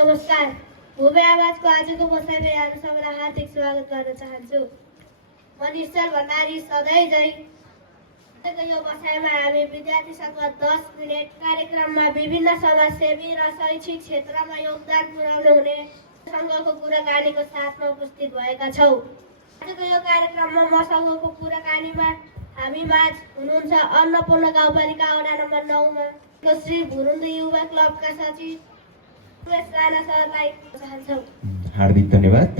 नमस्कार। भूमि आवाजको आजको बसाइमा यहाँ सबैलाई हार्दिक स्वागत गर्न चाहन्छु। म निश्चल भण्डारी सधैँ झै यो बसाइमा हामी विद्यार्थी सङ्घ 10 मिनेट कार्यक्रममा विभिन्न समाजसेवी र शैक्षिक क्षेत्रमा योगदान पुर्याउनु हुने सङ्घको कुराकानीको साथमा उपस्थित भएका छौँ। आजको यो कार्यक्रममा मसँगको कुराकानीमा हामी माझ हुनुहुन्छ अन्नपूर्ण गाउँपालिका वडा नम्बर 9 मा श्री भुरुन्दी युवा क्लबका सचिव राणा सरलाई चाहन्छौँ। हार्दिक धन्यवाद।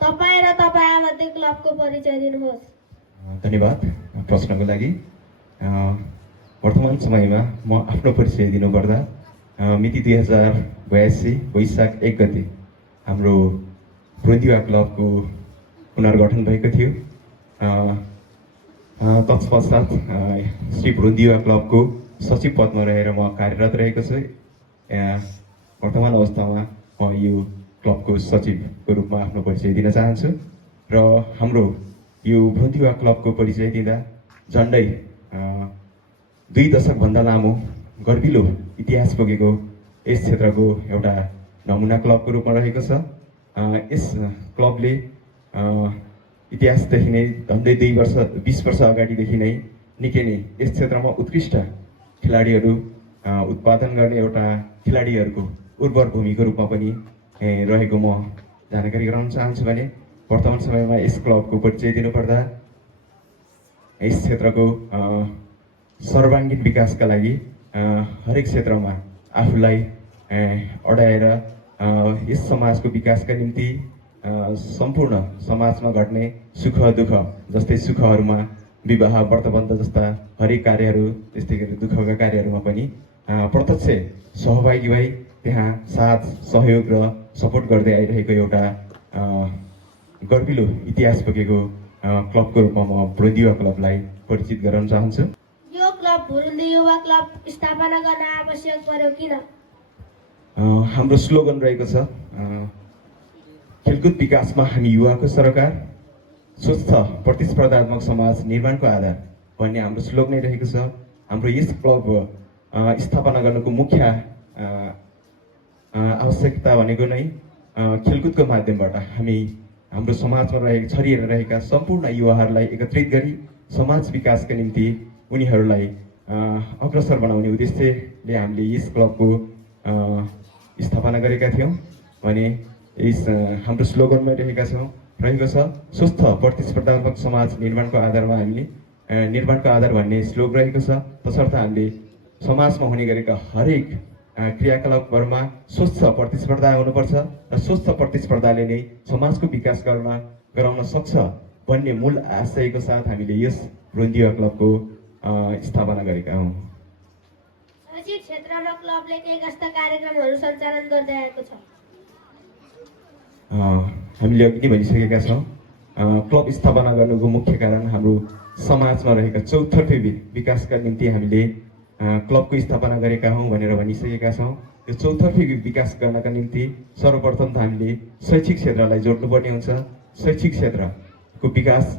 तपाईँ र तपाईँमध्ये क्लबको परिचय दिनुहोस्। धन्यवाद प्रश्नको लागि। वर्तमान समयमा म आफ्नो परिचय दिनुपर्दा मिति 2082 वैशाख 1 गते हाम्रो भुरुन्दी क्लबको पुनर्गठन भएको थियो। तत्पश्चात श्री भुरुन्दी क्लबको सचिव पदमा रहेर म कार्यरत रहेको छु। वर्तमान अवस्थामा म यो क्लबको सचिवको रूपमा आफ्नो परिचय दिन चाहन्छु र हाम्रो यो भुरुन्दी क्लबको परिचय दिँदा झन्डै 2 दशकभन्दा लामो गर्विलो इतिहास बोकेको यस क्षेत्रको एउटा नमुना क्लबको रूपमा रहेको छ। यस क्लबले इतिहासदेखि नै झन्डै 20 वर्ष अगाडिदेखि नै निकै नै यस क्षेत्रमा उत्कृष्ट खेलाडीहरू उत्पादन गर्ने एउटा खेलाडीहरूको उर्वर भूमिको रूपमा पनि रहेको म जानकारी गराउन चाहन्छु। भने वर्तमान समयमा यस क्लबको परिचय दिनुपर्दा यस क्षेत्रको सर्वाङ्गीन विकासका लागि हरेक क्षेत्रमा आफूलाई अडाएर यस समाजको विकासका निम्ति सम्पूर्ण समाजमा घट्ने सुख दुःख जस्तै सुखहरूमा विवाह व्रतबन्ध जस्ता हरेक कार्यहरू, त्यस्तै गरी दुःखका कार्यहरूमा पनि प्रत्यक्ष सहभागी भई त्यहाँ साथ सहयोग र सपोर्ट गर्दै आइरहेको एउटा गर्विलो इतिहास बोकेको क्लबको रूपमा म भुरुन्दी युवा क्लबलाई परिचित गराउन चाहन्छु। यो क्लब भुरुन्दी युवा क्लब स्थापना गर्न आवश्यक पर्यो किन? हाम्रो स्लोगन रहेको छ खेलकुद विकासमा हामी युवाको सरकार, स्वस्थ प्रतिस्पर्धात्मक समाज निर्माणको आधार भन्ने हाम्रो स्लोगनै रहेको छ। हाम्रो यस क्लब स्थापना गर्नुको मुख्य आवश्यकता भनेको नै खेलकुदको माध्यमबाट हामी हाम्रो समाजमा छरिएर रहेका सम्पूर्ण युवाहरूलाई एकत्रित गरी समाज विकासका निम्ति उनीहरूलाई अग्रसर बनाउने उद्देश्यले हामीले यस क्लबको स्थापना गरेका थियौँ। भने यस हाम्रो स्लोगनमा रहेको छ स्वस्थ प्रतिस्पर्धात्मक समाज निर्माणको आधारमा हामीले निर्माणको आधार भन्ने श्लोक रहेको छ। तसर्थ हामीले समाजमा हुने गरेका हरेक क्रियाकलापहरूमा स्वस्थ प्रतिस्पर्धा हुनुपर्छ र स्वस्थ प्रतिस्पर्धाले नै समाजको विकास गराउन सक्छ भन्ने मूल आशयको साथ हामीले यस भुरुन्दी क्लबको स्थापना गरेका हौँ। शैक्षिक क्षेत्रमा क्लबले के कस्ता कार्यक्रमहरू सञ्चालन गर्दै आएको छ? हामीले अघि नै भनिसकेका छौँ। क्लब स्थापना गर्नुको मुख्य कारण हाम्रो समाजमा रहेका चौतर्फी विकासका निम्ति हामीले क्लबको स्थापना गरेका हौँ भनेर भनिसकेका छौँ। यो चौतर्फी विकास गर्नका निम्ति सर्वप्रथम त हामीले शैक्षिक क्षेत्रलाई जोड्नुपर्ने हुन्छ। शैक्षिक क्षेत्रको विकास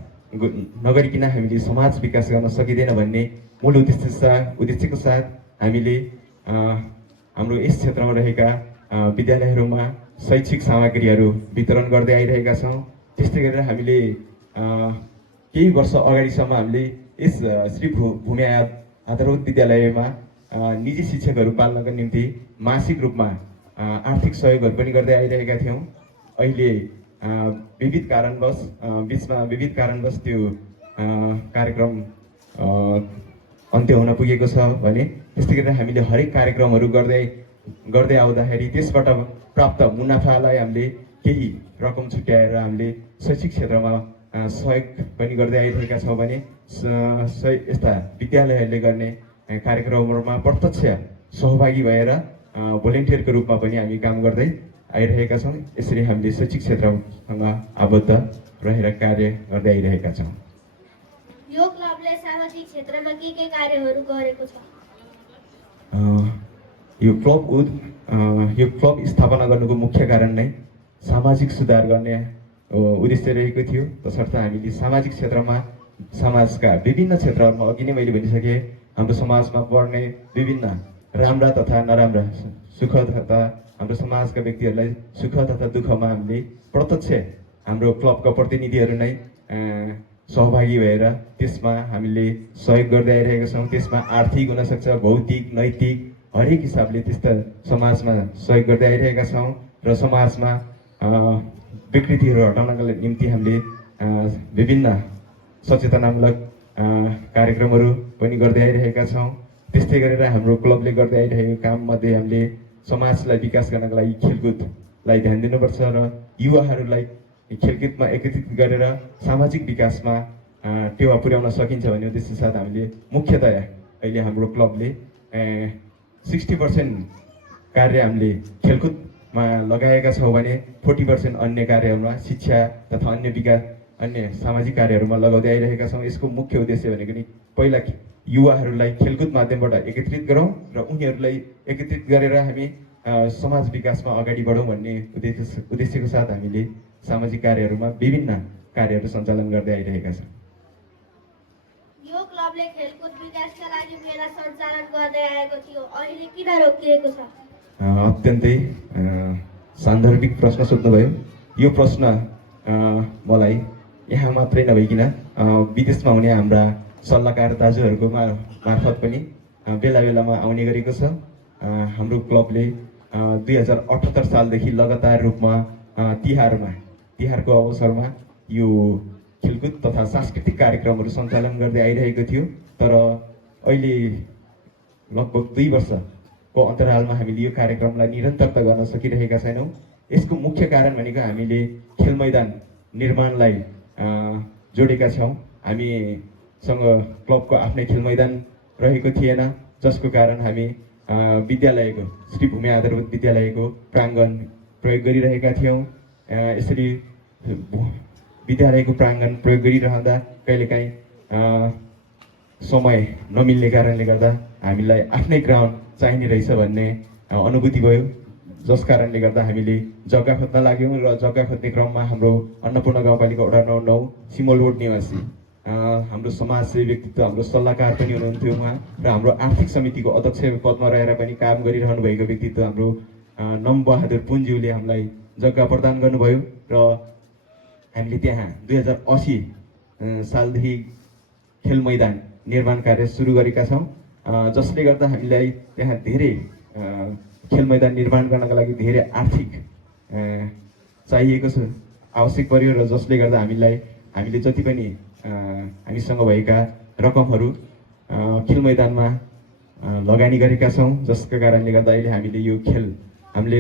नगरिकन हामीले समाज विकास गर्न सकिँदैन भन्ने मूल उद्देश्यको साथ हामीले हाम्रो यस क्षेत्रमा रहेका विद्यालयहरूमा शैक्षिक सामग्रीहरू वितरण गर्दै आइरहेका छौँ। त्यस्तै गरेर हामीले केही वर्ष अगाडिसम्म हामीले यस श्री भूमि आधारभूत विद्यालयमा निजी शिक्षकहरू पाल्नका निम्ति मासिक रूपमा आर्थिक सहयोगहरू पनि गर्दै आइरहेका थियौँ। अहिले विविध कारणवश त्यो कार्यक्रम अन्त्य हुन पुगेको छ। भने त्यस्तै गरेर हामीले हरेक कार्यक्रमहरू गर्दै आउँदाखेरि त्यसबाट प्राप्त मुनाफालाई हामीले केही रकम छुट्याएर हामीले शैक्षिक क्षेत्रमा सहयोग पनि गर्दै आइरहेका छौँ। भने यस्ता विद्यालयहरूले गर्ने कार्यक्रमहरूमा प्रत्यक्ष सहभागी भएर भोलिन्टियरको रूपमा पनि हामी काम गर्दै आइरहेका छौँ। यसरी हामीले शैक्षिक क्षेत्रसँग आबद्ध रहेर कार्य गर्दै आइरहेका छौँ। यो क्लबले सामाजिक क्षेत्रमा के कार्यहरू गरेको छ? यो क्लब स्थापना गर्नुको मुख्य कारण नै सामाजिक सुधार गर्ने उद्देश्य रहेको थियो। तसर्थ हामीले सामाजिक क्षेत्रमा समाजका विभिन्न क्षेत्रहरूमा अघि नै मैले भनिसकेँ हाम्रो समाजमा पर्ने विभिन्न राम्रा तथा नराम्रा सुख तथा हाम्रो समाजका व्यक्तिहरूलाई सुख तथा दुःखमा हामीले प्रत्यक्ष हाम्रो क्लबका प्रतिनिधिहरू नै सहभागी भएर त्यसमा हामीले सहयोग गर्दै आइरहेका छौँ। त्यसमा आर्थिक हुनसक्छ, भौतिक, नैतिक हरेक हिसाबले त्यस्ता समाजमा सहयोग गर्दै आइरहेका छौँ र समाजमा विकृतिहरू हटाउनका निम्ति हामीले विभिन्न सचेतनामूलक कार्यक्रमहरू पनि गर्दै आइरहेका छौँ। त्यस्तै गरेर हाम्रो क्लबले गर्दै आइरहेको काममध्ये हामीले समाजलाई विकास गर्नका लागि खेलकुदलाई ध्यान दिनुपर्छ र युवाहरूलाई खेलकुदमा एकत्रित गरेर सामाजिक विकासमा टेवा पुर्याउन सकिन्छ भन्ने उद्देश्य साथ हामीले मुख्यतया अहिले हाम्रो क्लबले 60% कार्य हामीले खेलकुदमा लगाएका छौँ भने 40% अन्य कार्यहरूमा शिक्षा तथा अन्य विकास अन्य सामाजिक कार्यहरूमा लगाउँदै आइरहेका छौँ। यसको मुख्य उद्देश्य भनेको नि पहिला युवाहरूलाई खेलकुद माध्यमबाट एकत्रित गरौँ र उनीहरूलाई एकत्रित गरेर हामी समाज विकासमा अगाडि बढौँ भन्ने उद्देश्यको साथ हामीले सामाजिक कार्यहरूमा विभिन्न कार्यहरू सञ्चालन गर्दै आइरहेका छौँ। यो क्लबले खेलकुद विकासका लागि मेला सञ्चालन गर्दै आएको थियो, अहिले किन रोकिएको छ? अत्यन्तै सान्दर्भिक प्रश्न सोध्नुभयो। यो प्रश्न मलाई यहाँ मात्रै नभइकन विदेशमा हुने हाम्रा सल्लाहकार दाजुहरूको मार्फत पनि बेला बेलामा आउने गरेको छ। हाम्रो क्लबले 2078 सालदेखि लगातार रूपमा तिहारको अवसरमा यो खेलकुद तथा सांस्कृतिक कार्यक्रमहरू सञ्चालन गर्दै आइरहेको थियो। तर अहिले लगभग 2 वर्षको अन्तरालमा हामीले यो कार्यक्रमलाई निरन्तरता गर्न सकिरहेका छैनौँ। यसको मुख्य कारण भनेको हामीले खेल मैदान निर्माणलाई जोडेका छौँ। हामीसँग क्लबको आफ्नै खेल मैदान रहेको थिएन, जसको कारण हामी विद्यालयको श्री भूमि आधारभूत विद्यालयको प्राङ्गण प्रयोग गरिरहेका थियौँ। यसरी विद्यालयको प्राङ्गण प्रयोग गरिरहँदा कहिलेकाहीँ समय नमिल्ने कारणले गर्दा हामीलाई आफ्नै ग्राउन्ड चाहिने रहेछ भन्ने अनुभूति भयो, जस कारणले गर्दा हामीले जग्गा खोज्न लाग्यौँ र जग्गा खोज्ने क्रममा हाम्रो अन्नपूर्ण गाउँपालिका वडा 9 सिमल रोड निवासी हाम्रो समाजसेवी व्यक्तित्व, हाम्रो सल्लाहकार पनि हुनुहुन्थ्यो उहाँ र हाम्रो आर्थिक समितिको अध्यक्ष पदमा रहेर पनि काम गरिरहनु भएको व्यक्तित्व हाम्रो नमबहादुर पुन्ज्यूले हामीलाई जग्गा प्रदान गर्नुभयो र हामीले त्यहाँ 2080 सालदेखि खेल मैदान निर्माण कार्य सुरु गरेका छौँ, जसले गर्दा हामीलाई त्यहाँ धेरै खेल मैदान निर्माण गर्नका लागि धेरै आर्थिक चाहिएको छ, आवश्यक पर्यो र जसले गर्दा हामीले जति पनि हामीसँग भएका रकमहरू खेल मैदानमा लगानी गरेका छौँ, जसको कारणले गर्दा अहिले हामीले यो हामीले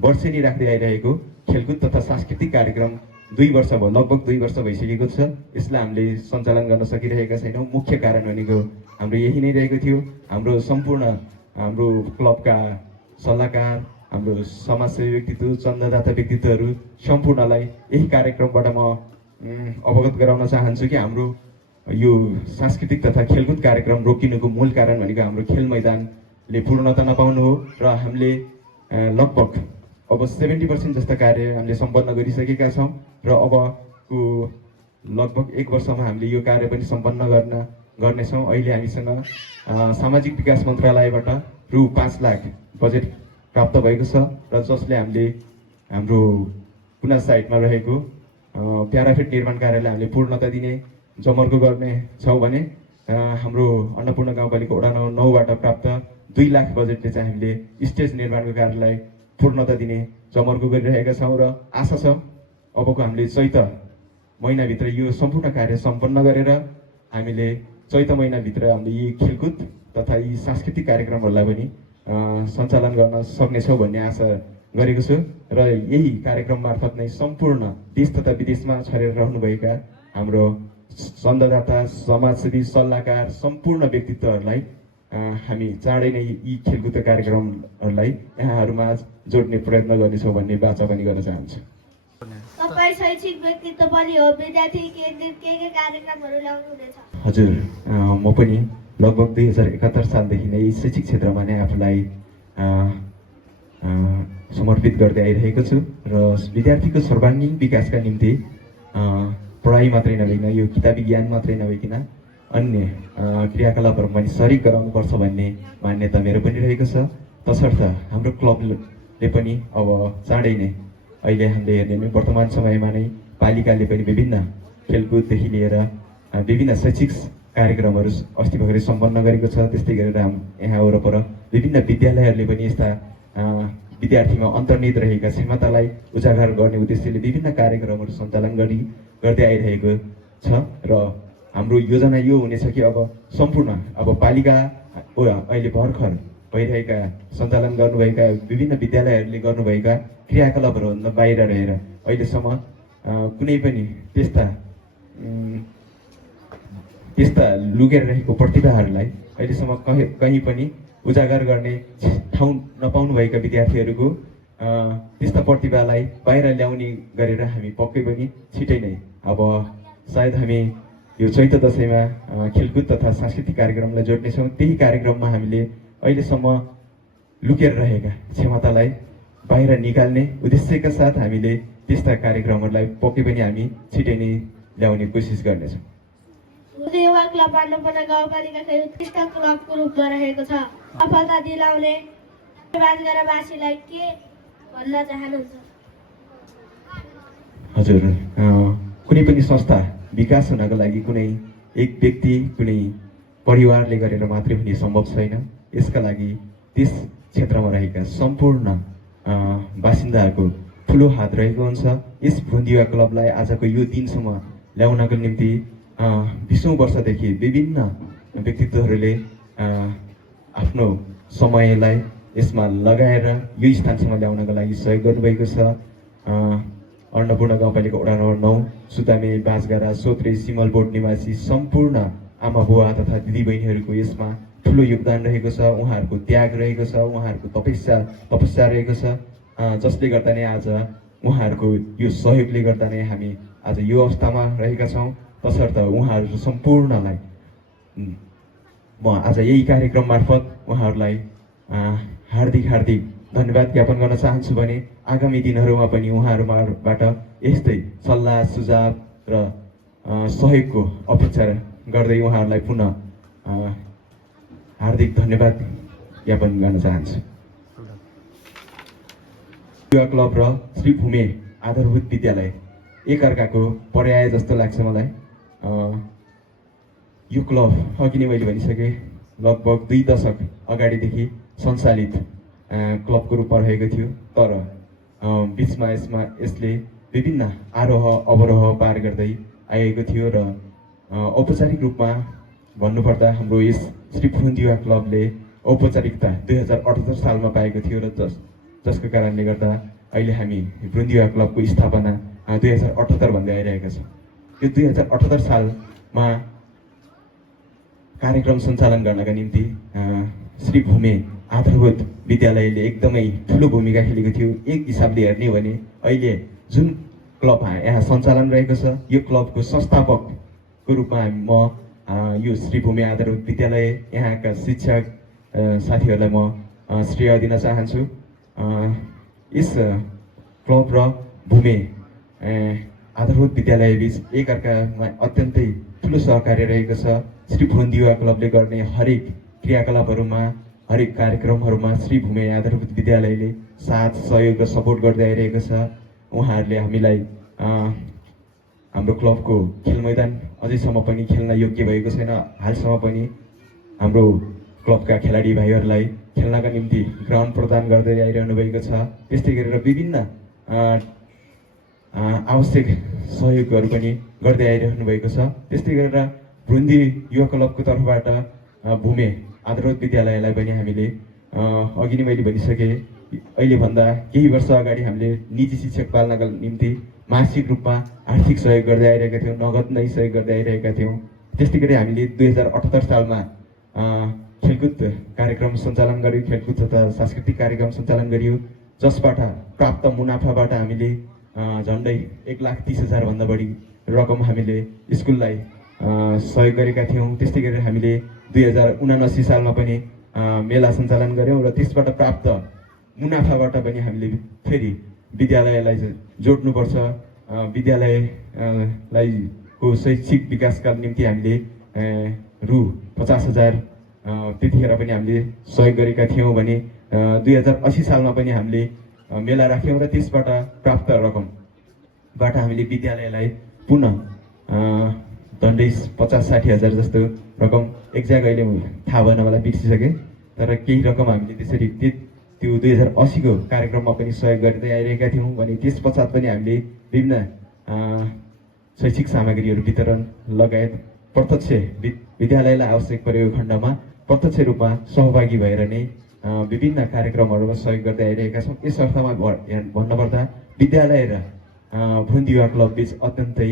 वर्षेनी राख्दै आइरहेको खेलकुद तथा सांस्कृतिक कार्यक्रम 2 वर्ष भयो, लगभग 2 वर्ष भइसकेको छ। यसलाई हामीले सञ्चालन गर्न सकिरहेका छैनौँ। मुख्य कारण भनेको हाम्रो यही नै रहेको थियो। हाम्रो क्लबका सल्लाहकार, हाम्रो समाजसेवी व्यक्तित्व, चन्दादाता व्यक्तित्वहरू सम्पूर्णलाई यही कार्यक्रमबाट म अवगत गराउन चाहन्छु कि हाम्रो यो सांस्कृतिक तथा खेलकुद कार्यक्रम रोकिनुको मूल कारण भनेको हाम्रो खेल मैदानले पूर्णता नपाउनु हो र हामीले लगभग अब 70% जस्ता कार्य हामीले सम्पन्न गरिसकेका छौँ र अबको लगभग 1 वर्षमा हामीले यो कार्य पनि सम्पन्न गर्नेछौँ। अहिले हामीसँग सामाजिक विकास मन्त्रालयबाट रु 5 लाख बजेट प्राप्त भएको छ र जसले हामीले हाम्रो कुना साइडमा रहेको प्याराफिट निर्माण कार्यलाई हामीले पूर्णता दिने जमर्को गर्ने छौँ भने हाम्रो अन्नपूर्ण गाउँपालिका वडा 9बाट प्राप्त 2 लाख बजेटले चाहिँ हामीले स्टेज निर्माणको कार्यलाई पूर्णता दिने जमर्को गरिरहेका छौँ र आशा छ अबको हामीले चैत महिनाभित्र यो सम्पूर्ण कार्य सम्पन्न गरेर हामीले चैत महिनाभित्र हामीले यी खेलकुद तथा यी सांस्कृतिक कार्यक्रमहरूलाई पनि सञ्चालन गर्न सक्नेछौँ भन्ने आशा गरेको छु र यही कार्यक्रम मार्फत नै सम्पूर्ण देश तथा विदेशमा छरेर रहनुभएका हाम्रो चन्दादाता, समाजसेवी, सल्लाहकार सम्पूर्ण व्यक्तित्वहरूलाई हामी चाँडै नै यी खेलकुद कार्यक्रमहरूलाई यहाँहरूमा जोड्ने प्रयत्न गर्नेछौँ भन्ने बाचा पनि गर्न चाहन्छु। तपाईँ शैक्षिक व्यक्तित्व पनि हो, विद्यार्थी केन्द्रित के कार्यक्रमहरू ल्याउनु हुनेछ? हजुर, म पनि लगभग 2071 सालदेखि नै शैक्षिक क्षेत्रमा नै आफूलाई समर्पित गर्दै आइरहेको छु र विद्यार्थीको सर्वाङ्गीण विकासका निम्ति पढाइ मात्रै नभइकन यो किताबी ज्ञान मात्रै नभइकन अन्य क्रियाकलापहरू पनि सरिक गराउनुपर्छ भन्ने मान्यता मेरो पनि रहेको छ। तसर्थ हाम्रो क्लबले पनि अब चाँडै नै अहिले हामीले हेर्ने नै वर्तमान समयमा नै पालिकाले पनि विभिन्न खेलकुददेखि लिएर विभिन्न शैक्षिक कार्यक्रमहरू अस्ति भर्खरै सम्पन्न गरेको छ। त्यस्तै गरेर यहाँ वरपर विभिन्न विद्यालयहरूले पनि यस्ता विद्यार्थीमा अन्तर्निहित रहेका क्षमतालाई उजागर गर्ने उद्देश्यले विभिन्न कार्यक्रमहरू सञ्चालन गर्दै आइरहेको छ। र हाम्रो योजना यो हुनेछ कि अब सम्पूर्ण अब पालिका अहिले भर्खर भइरहेका सञ्चालन गर्नुभएका विभिन्न विद्यालयहरूले गर्नुभएका क्रियाकलापहरूभन्दा बाहिर रहेर अहिलेसम्म कुनै पनि त्यस्ता लुकेर रहेको प्रतिभाहरूलाई अहिलेसम्म कहीँ पनि उजागर गर्ने ठाउँ नपाउनुभएका विद्यार्थीहरूको त्यस्ता प्रतिभालाई बाहिर ल्याउने गरेर हामी पक्कै पनि छिटै नै अब सायद हामी यो चैत्र दशैँमा खेलकुद तथा सांस्कृतिक कार्यक्रमलाई जोड्नेछौँ। त्यही कार्यक्रममा हामीले अहिलेसम्म लुकेर रहेका क्षमतालाई बाहिर निकाल्ने उद्देश्यका साथ हामीले त्यस्ता कार्यक्रमहरूलाई पक्कै पनि हामी छिटै नै ल्याउने कोसिस गर्नेछौँ। युवा क्लब अन्नपूर्ण गाउँपालिकाकै उत्कृष्ट क्लबको रूपमा रहेको छ। सफलता दिलाउने बासीलाई के भन्न चाहनुहुन्छ? हजुर, कुनै पनि संस्था विकास हुनको लागि कुनै एक व्यक्ति कुनै परिवारले गरेर मात्रै हुने सम्भव छैन। यसका लागि त्यस क्षेत्रमा रहेका सम्पूर्ण बासिन्दाहरूको ठुलो हात रहेको हुन्छ। यस भ्रुन्दिवा क्लबलाई आजको यो दिनसम्म ल्याउनको निम्ति 20औं वर्षदेखि विभिन्न व्यक्तित्वहरूले आफ्नो समयलाई यसमा लगाएर यो स्थानसम्म ल्याउनको लागि सहयोग गर्नुभएको छ। अन्नपूर्ण गाउँपालिका वडा नम्बर 9 सुतामे बाजगारा सोत्रे सिमलबोट निवासी सम्पूर्ण आमा बुवा तथा दिदीबहिनीहरूको यसमा ठुलो योगदान रहेको छ। उहाँहरूको त्याग रहेको छ, उहाँहरूको तपस्या रहेको छ, जसले गर्दा नै आज उहाँहरूको यो सहयोगले गर्दा नै हामी आज यो अवस्थामा रहेका छौँ। तसर्थ उहाँहरू सम्पूर्णलाई म आज यही कार्यक्रम मार्फत उहाँहरूलाई हार्दिक धन्यवाद ज्ञापन गर्न चाहन्छु भने आगामी दिनहरूमा पनि उहाँहरूबाट यस्तै सल्लाह सुझाव र सहयोगको अपेक्षा गर्दै उहाँहरूलाई पुनः हार्दिक धन्यवाद ज्ञापन गर्न चाहन्छु। युवा क्लब र श्री भूमे आधारभूत विद्यालय एकअर्काको पर्याय जस्तो लाग्छ मलाई। यो क्लब अघि नै मैले भनिसकेँ लगभग 2 दशक अगाडिदेखि सञ्चालित क्लबको रूपमा रहेको थियो। तर बिचमा यसले विभिन्न आरोह अवरोह पार गर्दै आएको थियो र औपचारिक रूपमा भन्नुपर्दा हाम्रो यस श्री भ्रुन्दिवा क्लबले औपचारिकता 2078 सालमा पाएको थियो र जसको कारणले गर्दा अहिले हामी भ्रुन्दिवा क्लबको स्थापना 2078 भन्दै आइरहेका छौँ। यो 2078 सालमा कार्यक्रम सञ्चालन गर्नका निम्ति श्री भूमे आधारभूत विद्यालयले एकदमै ठुलो भूमिका खेलेको थियो। एक हिसाबले हेर्ने हो भने अहिले जुन क्लब यहाँ सञ्चालन रहेको छ यो क्लबको संस्थापकको रूपमा म यो श्री भूमे आधारभूत विद्यालय यहाँका शिक्षक साथीहरूलाई म श्रेय दिन चाहन्छु। यस क्लब र भूमे आधारभूत विद्यालय बीच एकअर्कामा अत्यन्तै ठुलो सहकार्य रहेको छ। श्री भ्रुन्दिवा क्लबले गर्ने हरेक क्रियाकलापहरूमा हरेक कार्यक्रमहरूमा श्री भूमे आधारभूत विद्यालयले साथ सहयोग र सपोर्ट गर्दै आइरहेको छ। उहाँहरूले हामीलाई हाम्रो क्लबको खेल मैदान अझैसम्म पनि खेल्न योग्य भएको छैन। हालसम्म पनि हाम्रो क्लबका खेलाडी भाइहरूलाई खेल्नका निम्ति ग्राउन्ड प्रदान गर्दै आइरहनु भएको छ। त्यस्तै गरेर विभिन्न आवश्यक सहयोगहरू पनि गर्दै आइरहनु भएको छ। त्यस्तै गरेर भ्रुन्दी युवा क्लबको तर्फबाट भूमे आधारभूत विद्यालयलाई पनि हामीले अघि नै मैले भनिसकेँ अहिलेभन्दा केही वर्ष अगाडि हामीले निजी शिक्षक पाल्नका निम्ति मासिक रूपमा आर्थिक सहयोग गर्दै आइरहेका थियौँ, नगद नै सहयोग गर्दै आइरहेका थियौँ। त्यस्तै गरी हामीले 2078 सालमा खेलकुद कार्यक्रम सञ्चालन गर्यौँ, खेलकुद तथा सांस्कृतिक कार्यक्रम सञ्चालन गरियो, जसबाट प्राप्त मुनाफाबाट हामीले झन्डै 1,30,000 भन्दा बढी रकम हामीले स्कुललाई सहयोग गरेका थियौँ। त्यस्तै गरेर हामीले 2079 सालमा पनि मेला सञ्चालन गऱ्यौँ र त्यसबाट प्राप्त मुनाफाबाट पनि हामीले फेरि विद्यालयलाई जोड्नुपर्छ, विद्यालयलाई को शैक्षिक विकासका निम्ति हामीले रु 50,000 त्यतिखेर पनि हामीले सहयोग गरेका थियौँ भने 2080 सालमा पनि हामीले मेला राख्यौँ र त्यसबाट प्राप्त रकमबाट हामीले विद्यालयलाई पुनः झन्डै 50-60 हजार जस्तो रकम एक्ज्याक्ट अहिले थाहा भएन मलाई बिर्सिसकेँ, तर केही रकम हामीले त्यसरी त्यो 2080 को कार्यक्रममा पनि सहयोग गर्दै आइरहेका थियौँ भने त्यस पश्चात पनि हामीले विभिन्न शैक्षिक सामग्रीहरू वितरण लगायत प्रत्यक्ष विद्यालयलाई आवश्यक परेको खण्डमा प्रत्यक्ष रूपमा सहभागी भएर नै विभिन्न कार्यक्रमहरूमा सहयोग गर्दै आइरहेका छौँ। यस अर्थमा भन्नुपर्दा विद्यालय र भुन्दी युवा क्लब बिच अत्यन्तै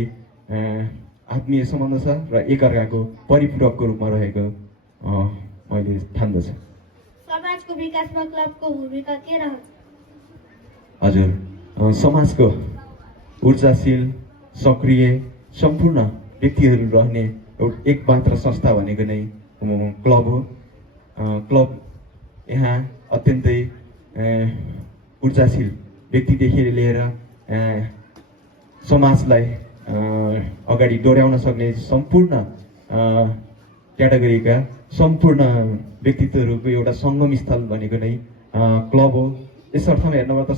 आत्मीय सम्बन्ध छ र एकअर्काको परिपूरकको रूपमा रहेको मैले ठान्दछु। समाजको विकासमा क्लबको भूमिका के रहन्छ? हजुर, समाजको ऊर्जाशील सक्रिय सम्पूर्ण व्यक्तिहरू रहने एक मात्र संस्था भनेको नै क्लब हो। क्लब यहाँ अत्यन्तै ऊर्जाशील व्यक्तिदेखि लिएर समाजलाई अगाडि डोर्याउन सक्ने सम्पूर्ण क्याटेगोरीका सम्पूर्ण व्यक्तित्वहरूको एउटा सङ्गम स्थल भनेको नै क्लब हो। यस अर्थमा हेर्नुपर्दा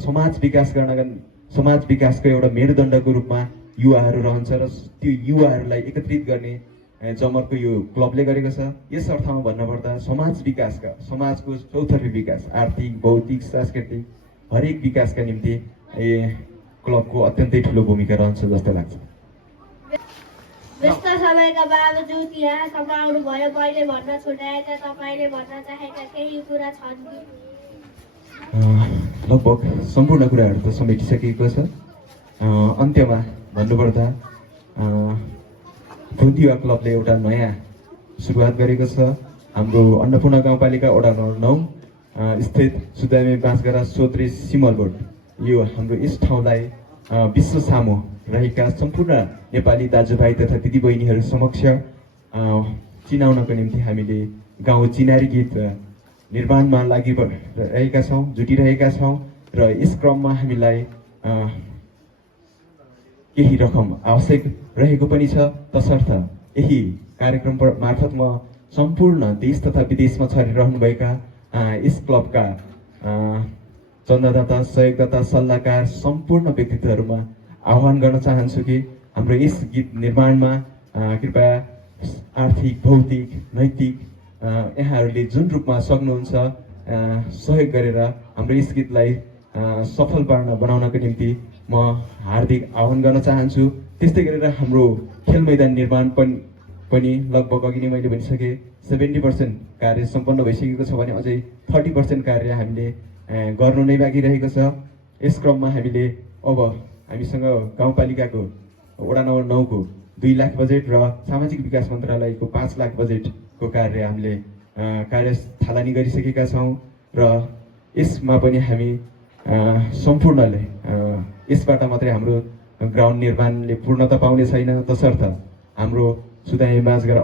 समाज विकासको एउटा मेरुदण्डको रूपमा युवाहरू रहन्छ र त्यो युवाहरूलाई एकत्रित गर्ने जमर्को यो क्लबले गरेको छ। यस अर्थमा भन्नुपर्दा समाजको चौतर्फी विकास, आर्थिक, भौतिक, सांस्कृतिक हरेक विकासका निम्ति क्लबको अत्यन्तै ठुलो भूमिका रहन्छ जस्तो लाग्छ। व्यस्त समयका बावजुद यहाँसम्म आउनुभयो, मैले भन्न छुट्याएका तपाईँले भन्न चाहेका केही कुरा छन् कि? लगभग सम्पूर्ण कुराहरू त समेटिसकेको छ। अन्त्यमा भन्नुपर्दा भुन्दी युवा क्लबले एउटा नयाँ सुरुवात गरेको छ। हाम्रो अन्नपूर्ण गाउँपालिका वडा नम्बर 9 स्थित सुदामे बाँसगारा सोत्रे सिमलबोट, यो हाम्रो यस ठाउँलाई विश्व सामु रहेका सम्पूर्ण नेपाली दाजुभाइ तथा दिदीबहिनीहरू समक्ष चिनाउनको निम्ति हामीले गाउँ चिनारी गीत निर्माणमा लागिरहेका छौँ, जुटिरहेका छौँ र यस क्रममा हामीलाई केही रकम आवश्यक रहेको पनि छ। तसर्थ यही कार्यक्रम मार्फत म सम्पूर्ण देश तथा विदेशमा छरिरहनुभएका यस क्लबका चन्दादाता, सहयोगदाता, सल्लाहकार सम्पूर्ण व्यक्तित्वहरूमा आह्वान गर्न चाहन्छु कि हाम्रो यस गीत निर्माणमा कृपया आर्थिक, भौतिक, नैतिक यहाँहरूले जुन रूपमा सक्नुहुन्छ सहयोग गरेर हाम्रो यस गीतलाई सफल बनाउनको निम्ति म हार्दिक आह्वान गर्न चाहन्छु। त्यस्तै गरेर हाम्रो खेल मैदान निर्माण पनि लगभग अघि नै मैले भनिसकेँ 70% कार्य सम्पन्न भइसकेको छ भने अझै 30% कार्य हामीले गर्नु नै बाँकी रहेको छ। यस क्रममा हामीले अब हामीसँग गाउँपालिकाको वडा नम्बर 9 को 2 लाख बजेट र सामाजिक विकास मन्त्रालयको 5 लाख बजेटको कार्य हामीले कार्य थालनी गरिसकेका छौँ र यसमा पनि हामी सम्पूर्णले यसबाट मात्रै हाम्रो ग्राउन्ड निर्माणले पूर्णता पाउने छैन। तसर्थ हाम्रो सुदामे बाँसगारा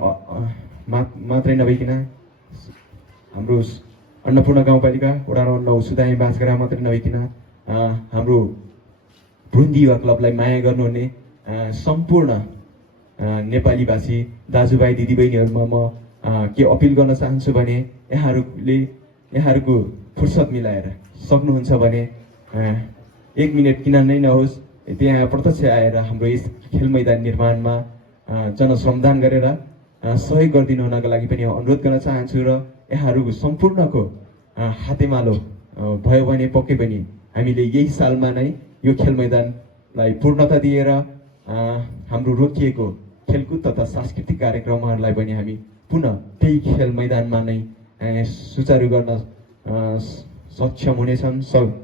मात्रै नभइकन हाम्रो अन्नपूर्ण गाउँपालिका वडा नम्बर 9 सुदामे बाँसगारा मात्रै नभइकन हाम्रो भुन्दी युवा क्लबलाई माया गर्नुहुने सम्पूर्ण नेपाली भाषी दाजुभाइ दिदीबहिनीहरूमा म के अपिल गर्न चाहन्छु भने यहाँहरूको फुर्सद मिलाएर सक्नुहुन्छ भने 1 मिनट किन नै नहोस् त्यहाँ प्रत्यक्ष आएर हाम्रो यस खेल मैदान निर्माणमा जनश्रमदान गरेर सहयोग गरिदिनु हुनको लागि पनि अनुरोध गर्न चाहन्छु र यहाँहरूको सम्पूर्णको हातेमालो भयो भने पक्कै पनि हामीले यही सालमा नै यो खेल मैदानलाई पूर्णता दिएर हाम्रो रोकिएको खेलकुद तथा सांस्कृतिक कार्यक्रमहरूलाई पनि हामी पुनः त्यही खेल मैदानमा नै सुचारू गर्न सक्षम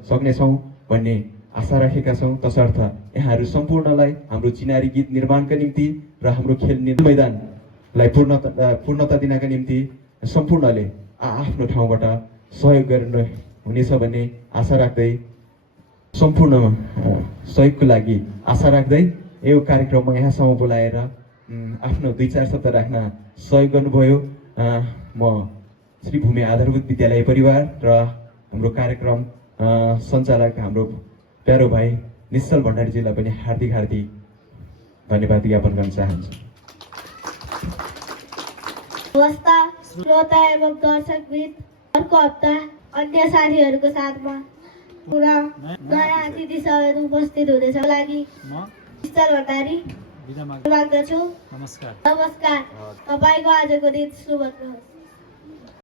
सक्नेछौँ भन्ने आशा राखेका छौँ। तसर्थ यहाँहरू सम्पूर्णलाई हाम्रो चिनारी गीत निर्माणका निम्ति र हाम्रो खेल मैदानलाई पूर्णता दिनका निम्ति सम्पूर्णले आफ्नो ठाउँबाट सहयोग गर्नु हुनेछ भन्ने आशा राख्दै सम्पूर्ण सहयोगको लागि आशा राख्दै यो कार्यक्रममा यहाँसम्म बोलाएर आफ्नो 2-4 शब्द राख्न सहयोग गर्नुभयो। म श्री भूमि आधारभूत विद्यालय परिवार र हाम्रो कार्यक्रम सञ्चालक हाम्रो प्यारो भाइ निश्चल भण्डारीजीलाई पनि हार्दिक धन्यवाद ज्ञापन गर्न चाहन्छु। हवस् श्रोता एवं दर्शकवृन्द, अर्को हप्ता अन्य साथीहरूको साथमा पुनः नयाँ अतिथि सर उपस्थित हुनेछ लागि निश्चल भण्डारी बिदा माग्दछु। नमस्कार। तपाईँको आजको दिन शुभ होस्।